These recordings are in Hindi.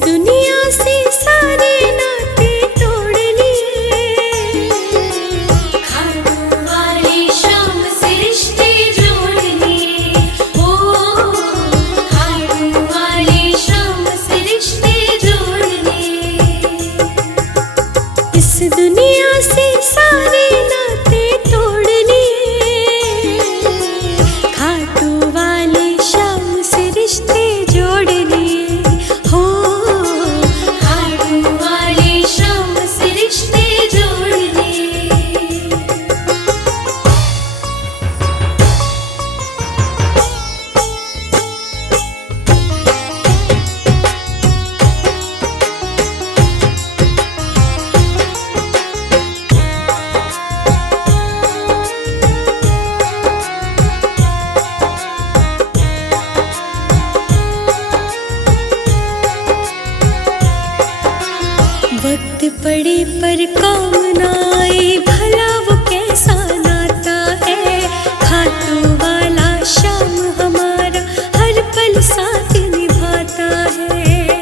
दुनिया से सारे नाते तोड़ लिए, खाटू वाली शाम से रिश्ते जोड़ लिए। ओ खाटू वाली शाम से रिश्ते जोड़ लिए। इस दुनिया से सारे नाते तोड़ लिए, खाटू वाले शाम से रिश्ते जोड़ लिए। हो खाटू वाली शाम से रिश्ते जोड़ लिए। वक्त पड़े पर काम ना आए, भला वो कैसा नाता है। खाटू वाला शाम हमारा हर पल साथ निभाता है।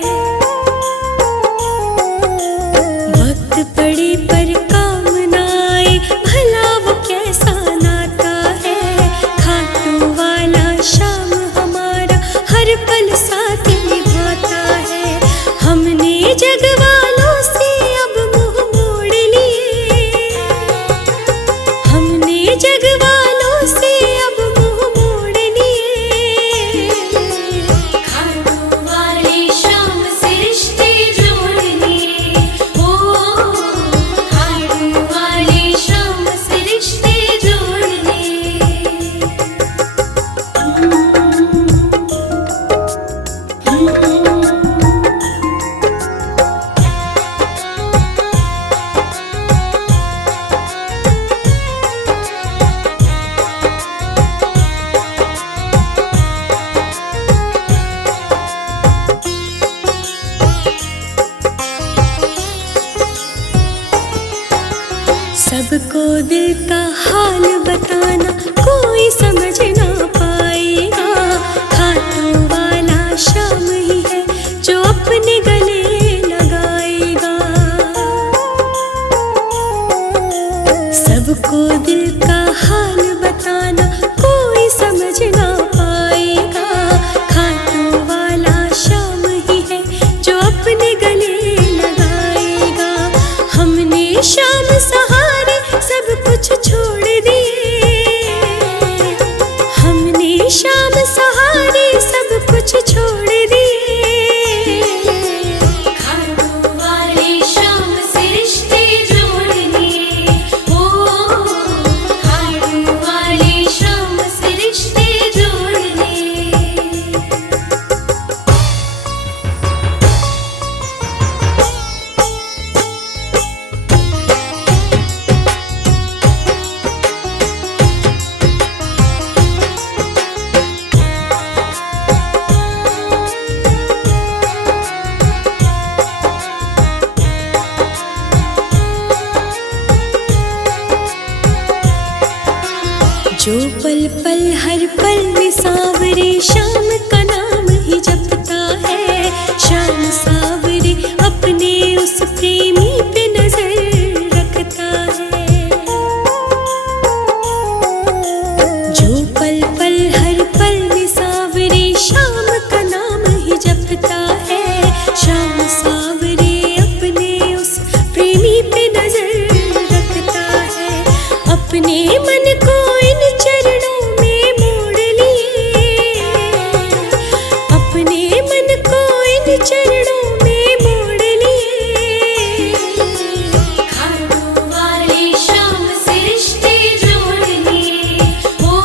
वक्त पड़े पर काम ना आए, भला वो कैसा नाता है। खाटू वाला शाम हमारा हर पल साथ निभाता है। हमने जग वालों से अब मुंह मोड़ लिए, हमने जग वालों से अब मुंह मोड़ लिए। खाटू वाली शाम से रिश्ते जोड़ लिए। ओ खाटू वाली शाम से रिश्ते जोड़ लिए। सबको दिल का हाल बताना कोई समझ ना पाएगा। खाटू वाला शाम ही है जो अपने गले लगाएगा। सबको दिल का हाल बताना कोई समझ ना पाएगा। खाटू वाला शाम ही है जो अपने गले लगाएगा। हमने शाम सहारे सब कुछ छोड़ दिए, हमने शाम सहारे सब कुछ छोड़ दिए। खाटू वाली शाम से रिश्ते जोड़ लिए। ओ खाटू वाली शाम से रिश्ते जोड़ लिए। जो पल पल हर पल में सावरे शाम का नाम ही जपता है। शाम सावरे अपने उस प्रेमी पे नजर रखता है। जो पल पल हर पल में सावरे शाम का नाम ही जपता है। शाम सावरे अपने उस प्रेमी पे नजर रखता है। अपने मन को इन चरणों में मोड़ लिए, अपने मन को इन चरणों में मोड़ लिए। खाटू वाली शाम से रिश्ते जोड़ लिए। ओ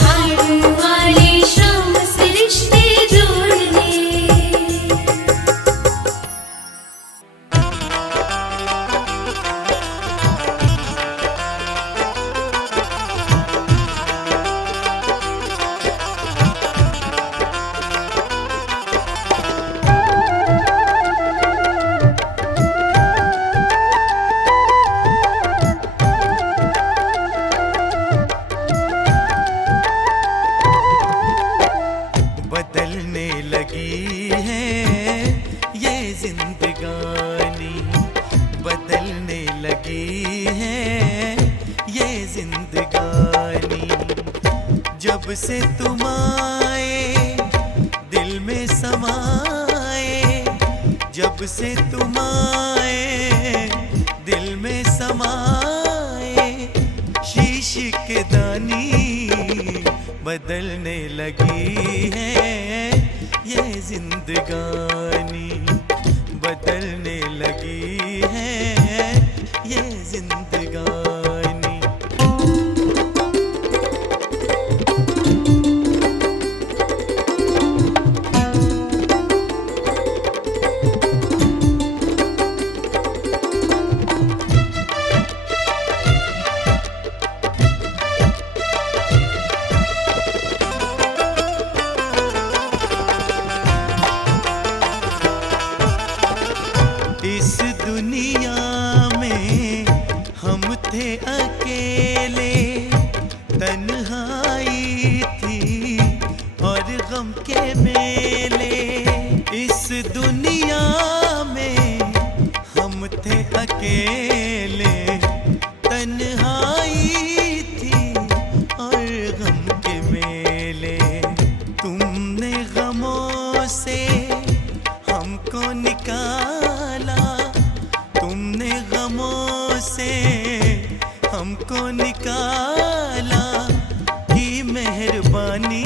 खाटू वाली शाम से रिश्ते जोड़ लिए। जिंदगानी बदलने लगी है ये जिंदगानी। जब से तुम आए दिल में समाए, जब से तुम आए दिल में समाए, शीश के दानी बदलने लगी है ये जिंदगानी, बदलने लगी है ये जिंदगानी। इस दुनिया में हम थे अकेले, तन्हाई थी और गम के मेले। इस दुनिया में हम थे अकेले, तन्हाई थी और गम के मेले। तुमने गमों से हमको निकाला, तुमने गमों से हमको निकाला, की मेहरबानी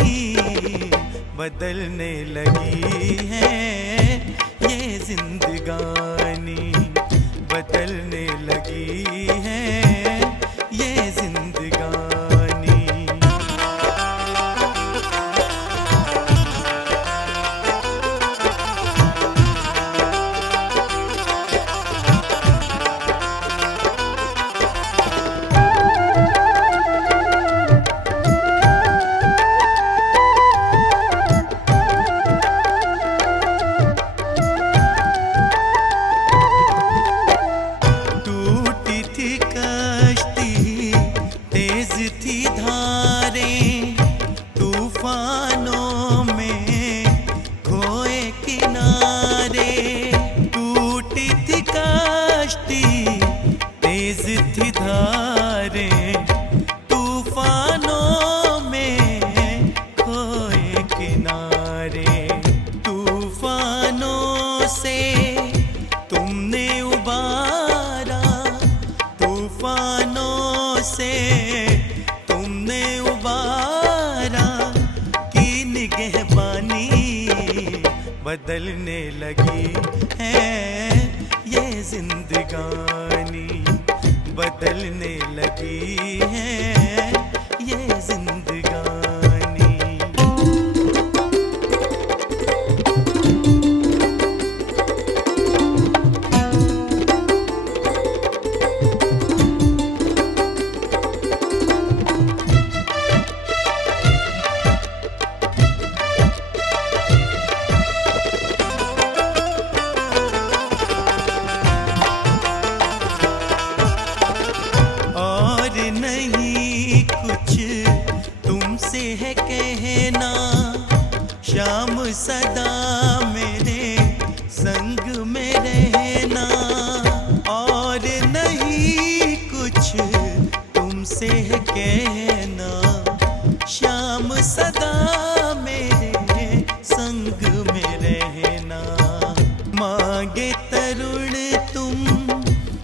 बदलने लगी है ये जिंदगानी, बदलने लगी है ये जिंदगानी। टूटी थी कश्ती, तेज थी धारें, तूफानों में खोए किनारे। टूटी थी कश्ती, तेज थी धारें, तूफानों में खोए किनारे। तूफानों से तुमने उबारा, तूफानों से तुमने उबारा, की निगहबानी बदलने लगी है ये जिंदगानी, बदलने लगी है ये जिंदगानी। और नहीं कुछ तुमसे है कहना, शाम सदा मेरे संग में रहना। और नहीं कुछ तुमसे है कहना, शाम सदा मेरे संग में रहना। मांगे तरुण तुम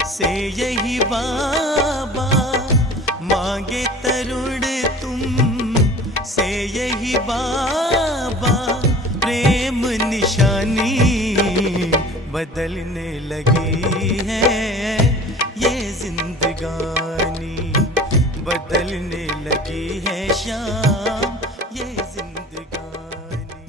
से यही बाबा, मांगे तरुण तुम से यही बाबा, प्रेम निशानी बदलने लगी है ये जिंदगानी, बदलने लगी है शाम ये जिंदगानी।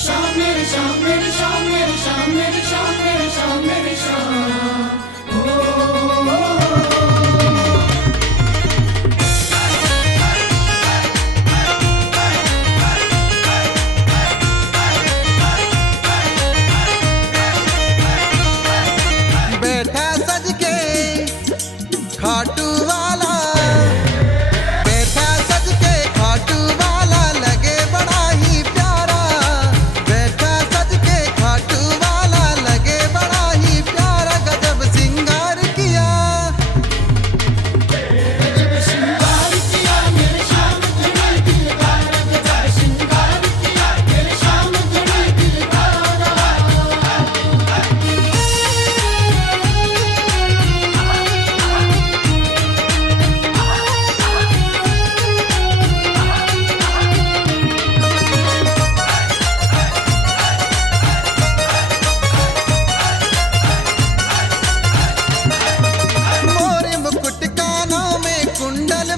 शाम मेरी शाम मेरी शाम मेरी शाम मेरी शाम मेरी शाम मेरी शाम।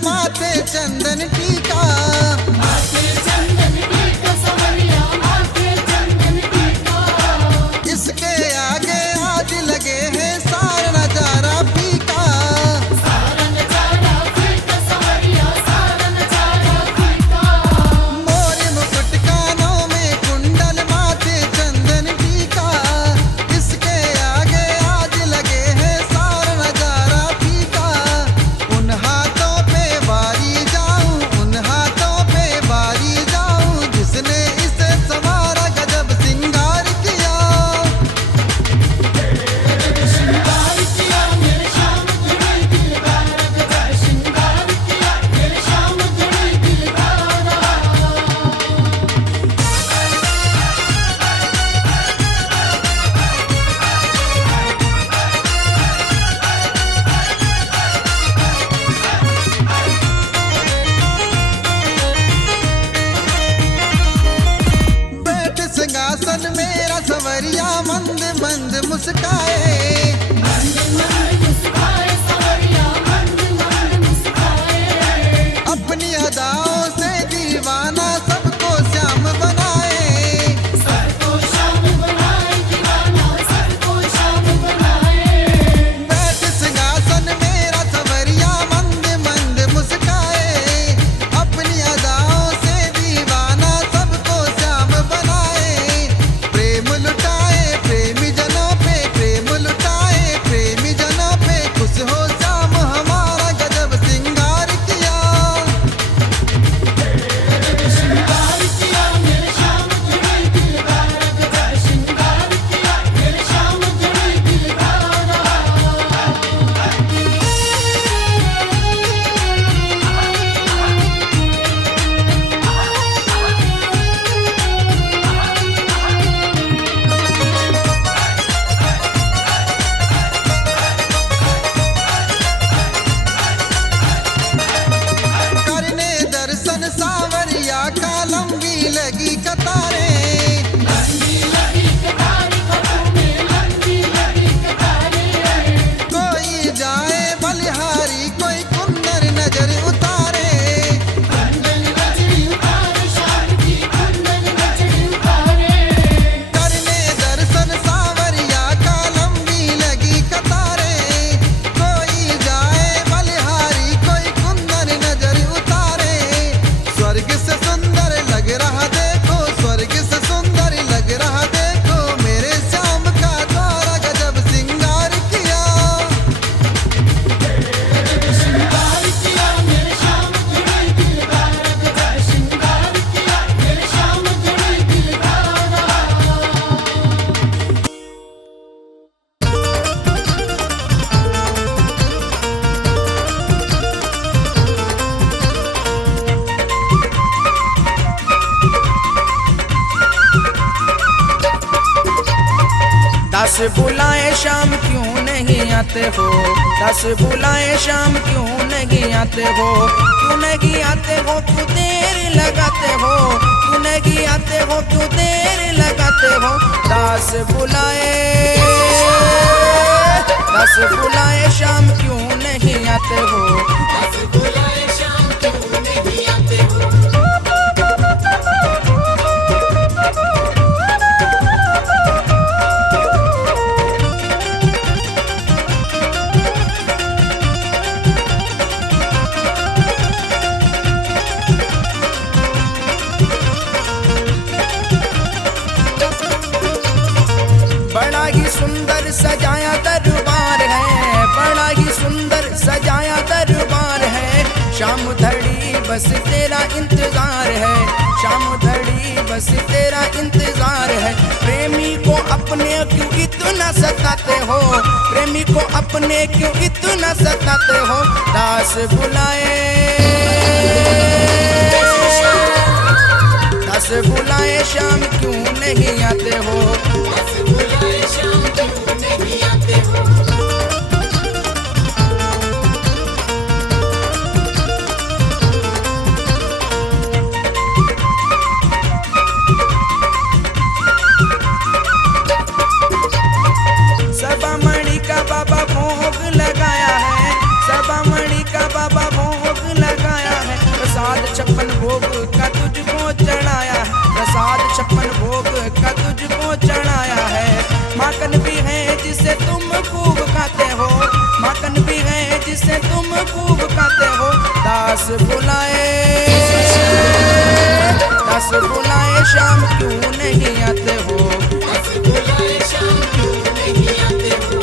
माथे चंदन टीका। माथे चंदन टीका सवरिया माथे चंदन टीका। इसके आगे आज लगे हैं सारा नजारा फीका। सारा नजारा फीका सवरिया सारा नजारा फीका। मोर मुकुट कानों में कुंडल माथे चंदन टीका। इसके आगे आज लगे हैं सारा नजारा फीका। उन हाथों पे बारी जाऊं, उन हाथों पे बारी जाऊं, जिसने इसे संवारा गजब सिंगार किया। श्रृंगार किया मेरे श्याम जुड़ी दिलदार गजब श्रृंगार किया मेरे श्याम जुड़ी दिलदार। बैठ सिंहासन मेरा सवरिया मंद मंद मुस्काए। मंद मंद मुस्काए सवरिया मंद मंद मुस्काए। अपनी अदाओं से दीवाना सबको श्याम बनाए। सबको श्याम बनाए दीवाना सबको श्याम बनाए। बैठ सिंहासन मेरा सवरिया मंद मंद मुस्काए। अपनी अदाओं से दीवाना सबको श्याम बनाए। प्रेम लुटाए प्रेमी जनों पे, प्रेम लुटाए प्रेमी जनों पे, खुश हो श्याम हमारा गजब सिंगार किया। श्रृंगार किया मेरे श्याम जुड़ी दिलदार गजब श्रृंगार किया मेरे श्याम जुड़ी दिलदार। करने दर्शन सावरिया का लंबी लगी कतारें। लंबी लगी कतारें खतों में लंबी लगी कतारें। कोई जाए बलिहारी कोई कुंदन नजर उतारे। कुंदन नजरी उतारे श्याम की कुंदन नजरी उतारे। करने दर्शन सावरिया का लंबी लगी कतारें। कोई जाए बलिहारी कोई कुंदन नजर उतारे। स्वर्ग से सुंदर लग रहा देखो, स्वर्ग से सुंदर लग रहा देखो, मेरे श्याम का द्वारा गजब सिंगार किया। श्रृंगार किया मेरे श्याम जुड़ी दिलदार गजब श्रृंगार किया मेरे श्याम जुड़ी दिलदार। दस बुलाए शाम क्यों नहीं आते हो, दस बुलाए शाम क्यों नहीं आते हो, क्यों नहीं आते हो, क्यों देर लगाते हो, क्यों नहीं आते हो, क्यों देर लगाते हो। दस बुलाए शाम क्यों नहीं आते हो। दस बुलाए शाम क्यों नहीं आते हो। बड़ा ही सुंदर सजाया दरबार है, बड़ा ही सुंदर सजाया दरबार है। शाम धड़ी बस तेरा इंतजार है, शाम धड़ी बस तेरा इंतजार है। प्रेमी को अपने क्यों इतना सताते हो, प्रेमी को अपने क्यों इतना सताते हो। दास बुलाए, दास बुलाए शाम क्यों नहीं आते हो। दस बुलाए शाम क्यों नहीं आते हो। सभामणि का बाबा भोग लगाया है, सभामणि का बाबा भोग लगाया 10 बुलाए शाम क्यों नहीं आते हो। बुलाए शाम क्यों नहीं आते हो।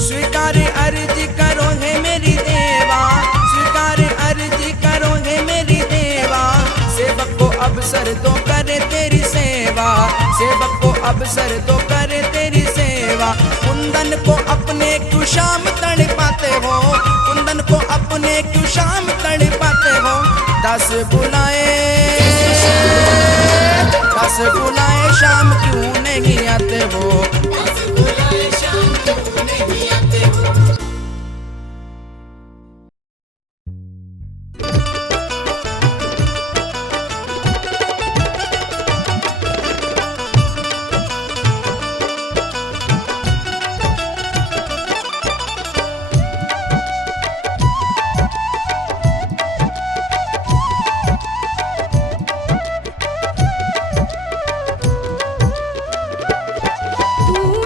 स्वीकार अर्जी करो है मेरी देवा, स्वीकार अर्जी करो है मेरी देवा। सेवक को अवसर दो करे तेरी सेवा, सेवक को अवसर दो करे तेरी सेवा। कुंदन को अपने क्यों शाम तड़ पाते हो, कुंदन को अपने क्यों शाम तड़ पाते हो। 10 बुलाए शाम क्यों नहीं आते हो। बुलाए शाम क्यों नहीं आते हो। तू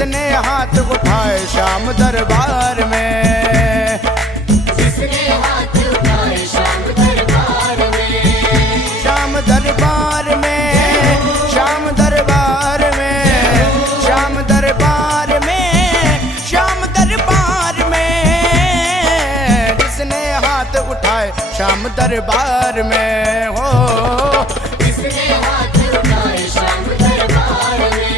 जिसने हाथ उठाए श्याम दरबार में, जिसने हाथ उठाए श्याम दरबार में, श्याम दरबार में, श्याम दरबार में, श्याम दरबार में, श्याम दरबार में, जिसने हाथ उठाए श्याम दरबार में हो, जिसने हाथ उठाए श्याम दरबार में।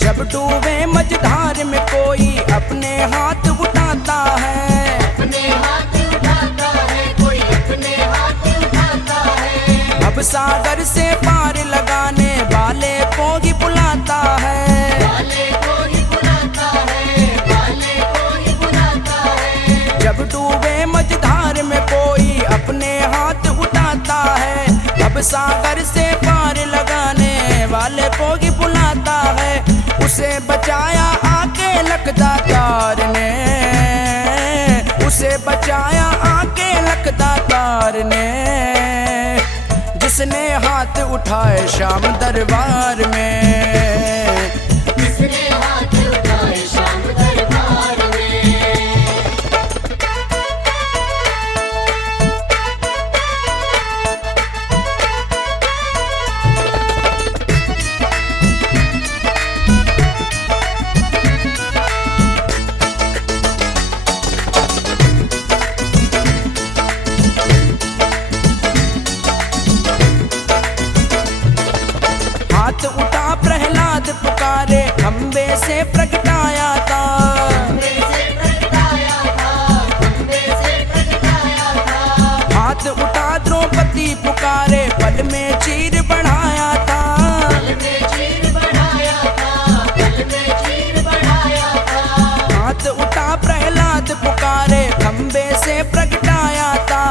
जब डूबे मझधार में कोई अपने हाथ उठाता है, अपने हाथ उठाता है, कोई अपने हाथ उठाता है, अब सागर से पार लगाने वाले को ही बुलाता है, वाले को ही बुलाता है, वाले को ही बुलाता है। जब डूबे मझधार में कोई अपने हाथ उठाता है, अब सागर से पार लगाने वाले को ही बुलाता है, उसे बचाया आके लखदातार ने, उसे बचाया आके लखदातार ने, जिसने हाथ उठाए श्याम दरबार में, जिसने हाथ उठाए श्याम दरबार में। हाथ उठा प्रहलाद पुकारे खंबे से प्रगटाया था, खंबे से प्रगटाया था, खंबे से प्रगटाया था। हाथ उठा द्रौपदी पुकारे पल में चीर बढ़ाया था, पल में चीर बढ़ाया था, पल में चीर बढ़ाया था। हाथ उठा प्रहलाद पुकारे खंबे से प्रगटाया था,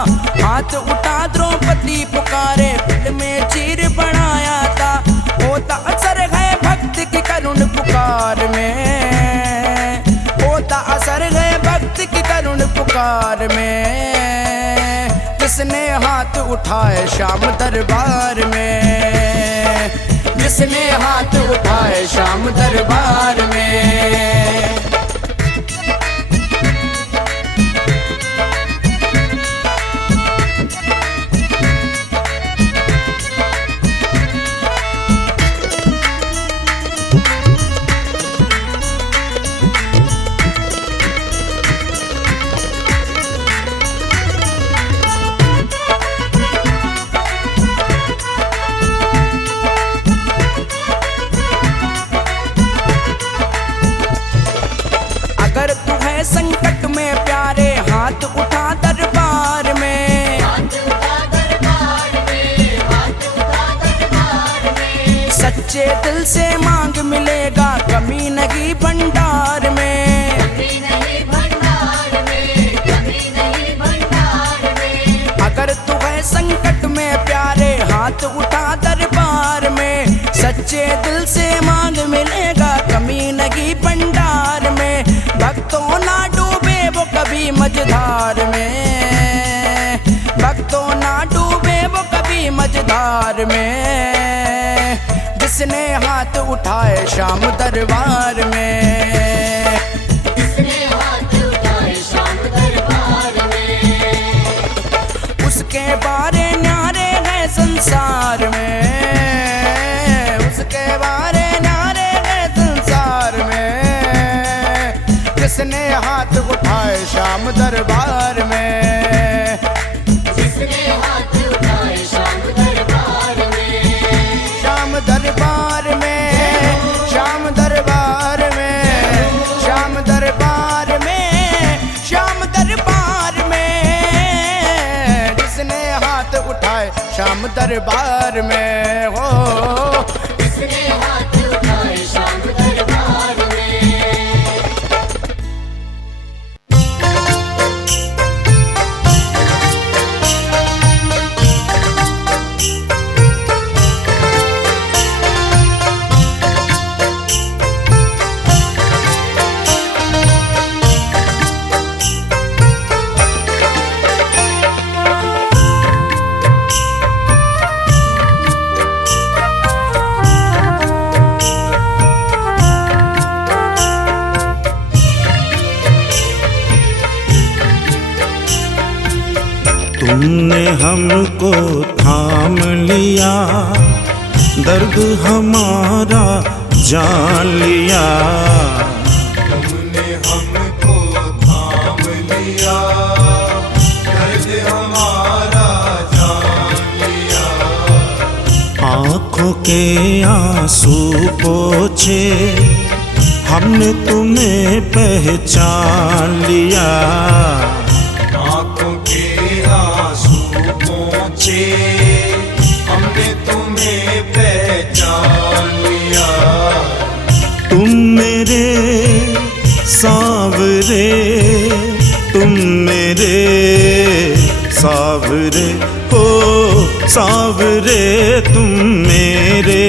हाथ उठा द्रौपदी पुकारे पल में चीर बढ़ाया था, होता असर है भक्त की करुण पुकार में, होता असर है भक्त की करुण पुकार में, जिसने हाथ उठाए श्याम दरबार में, जिसने हाथ उठाए श्याम दरबार में। अगर तू है संकट में प्यारे हाथ उठा दरबार में, हाथ उठा दरबार में, हाथ उठा दरबार में। सच्चे दिल से मांग मिलेगा कमी नहीं भंडार में, कमी नहीं भंडार में, कमी नहीं भंडार में। अगर तू है संकट में प्यारे हाथ उठा दरबार में, सच्चे दिल से मांग मिलेगा कमी नहीं भंडार में, भक्तों ना डूबे वो कभी मझधार में, भक्तों ना डूबे वो कभी मझधार में, जिसने हाथ उठाए श्याम दरबार में, जिसने हाथ उठाए श्याम दरबार में। उसके बारे न्यारे है संसार में, उसके बारे न्यारे है संसार में, जिसने हाथ उठाए श्याम दरबार में, जिसने हाथ उठाए श्याम दरबार में। श्याम दरबार में, श्याम दरबार में, श्याम दरबार में, श्याम दरबार में, जिसने हाथ उठाए श्याम दरबार में हो, जिसने हाथ उठाए श्याम दरबार तुमने हमको थाम लिया, दर्द हमारा जान लिया। तुमने हमको थाम लिया, दर्द हमारा जान लिया। आँखों के आंसू पोंछे, हमने तुम्हें पहचान लिया। आँखों के आंसू पोंछे, हमने तुम्हें पहचान लिया। तुम मेरे सांवरे, तुम मेरे सांवरे, हो सांवरे तुम मेरे,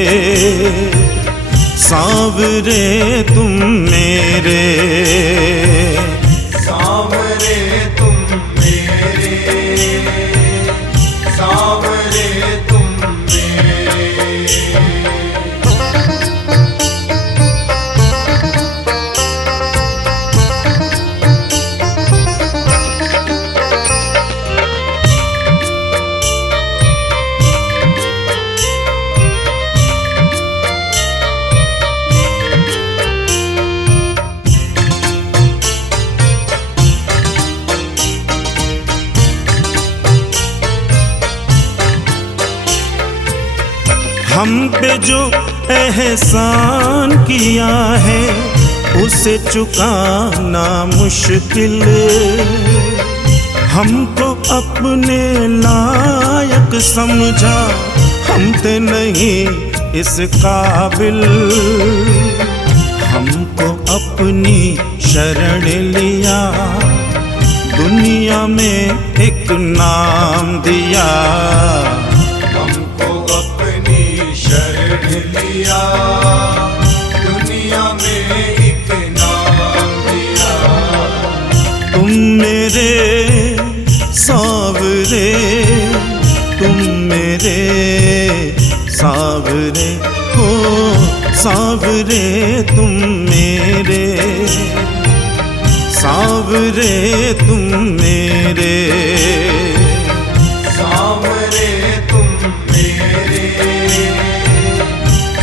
सांवरे तुम मेरे, सांवरे तुम मेरे, सांवरे तुम मेरे। हम पे जो एहसान किया है उसे चुकाना मुश्किल, हमको अपने लायक समझा, हम थे नहीं इस काबिल। हमको अपनी शरण लिया, दुनिया में एक नाम दिया। हमको अपनी शरण लिया, दुनिया में एक नाम दिया। तुम मेरे सांवरे, तुम मेरे सांवरे, हो सांवरे तुम मेरे, सांवरे तुम मेरे, सांवरे तुम मेरे,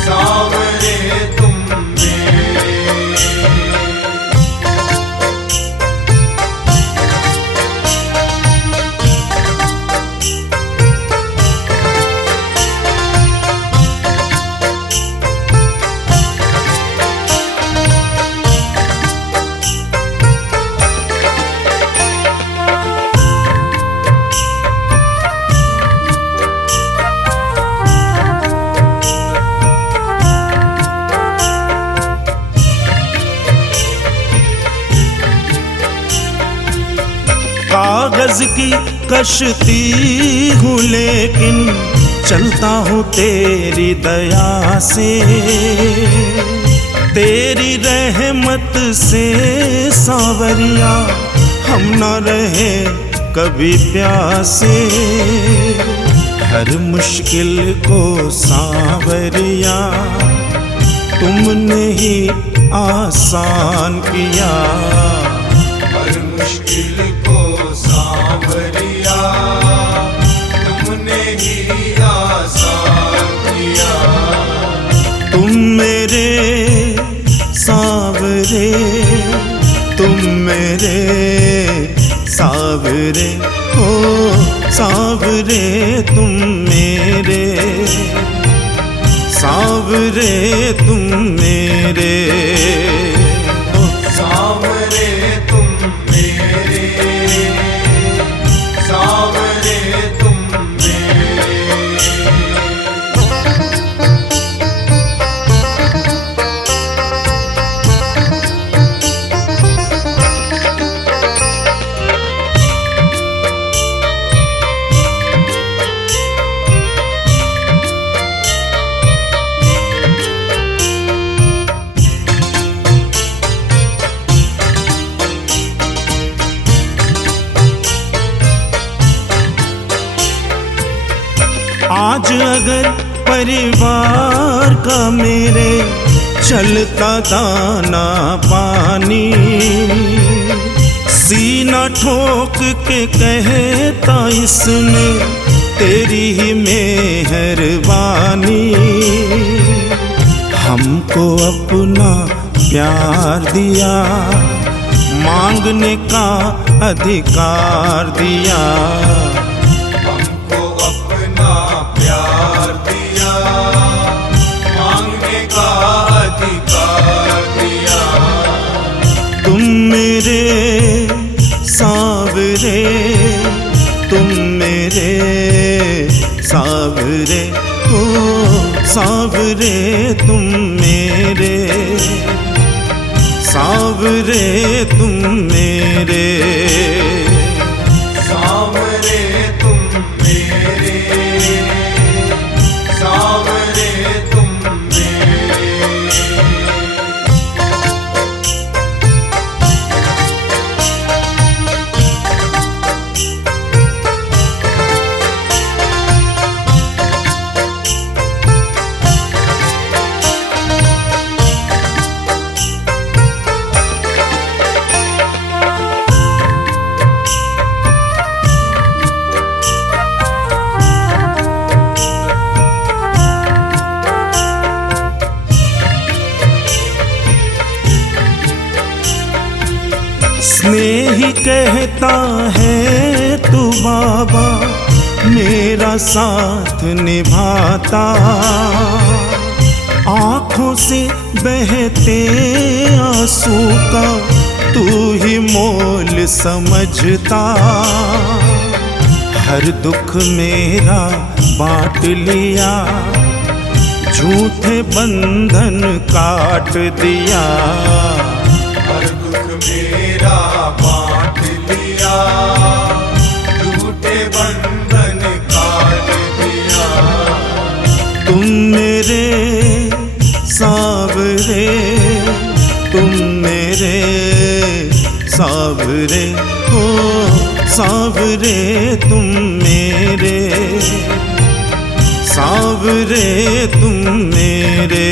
सांवरे तुम मेरे। कागज की कश्ती हूँ लेकिन चलता हूँ तेरी दया से, तेरी रहमत से सांवरिया हम न रहे कभी प्यासे। हर मुश्किल को सांवरिया तुमने ही आसान किया। हर मुश्किल को सांवरिया तुमने ही आसान किया। तुम मेरे सांवरे, तुम मेरे सांवरे, हो सांवरे तुम मेरे, सांवरे तुम मेरे, सांवरे तुम मेरे, सांवरे तुम मेरे। आज अगर परिवार का मेरे चलता दाना पानी, सीना ठोक के कहता इसने तेरी ही मेहरबानी, हमको अपना प्यार दिया, मांगने का अधिकार दिया। हमको अपना प्यार दिया, मांगने का अधिकार दिया। तुम मेरे सावरे, तुम मेरे सावरे, ओ सावरे तुम मेरे, सावरे तुम मेरे। सावरे तुम मेरे, सावरे तुम मेरे। स्नेही कहता है तू बाबा मेरा साथ निभाता, आँखों से बहते आंसू का तू ही मोल समझता। हर दुख मेरा बांट लिया, झूठे बंधन काट दिया। हर दुख मेरा बांट लिया, झूठे बंधन काट दिया। तुम मेरे सावरे, तुम मेरे सावरे, हो सावरे तुम मेरे, सावरे तुम मेरे।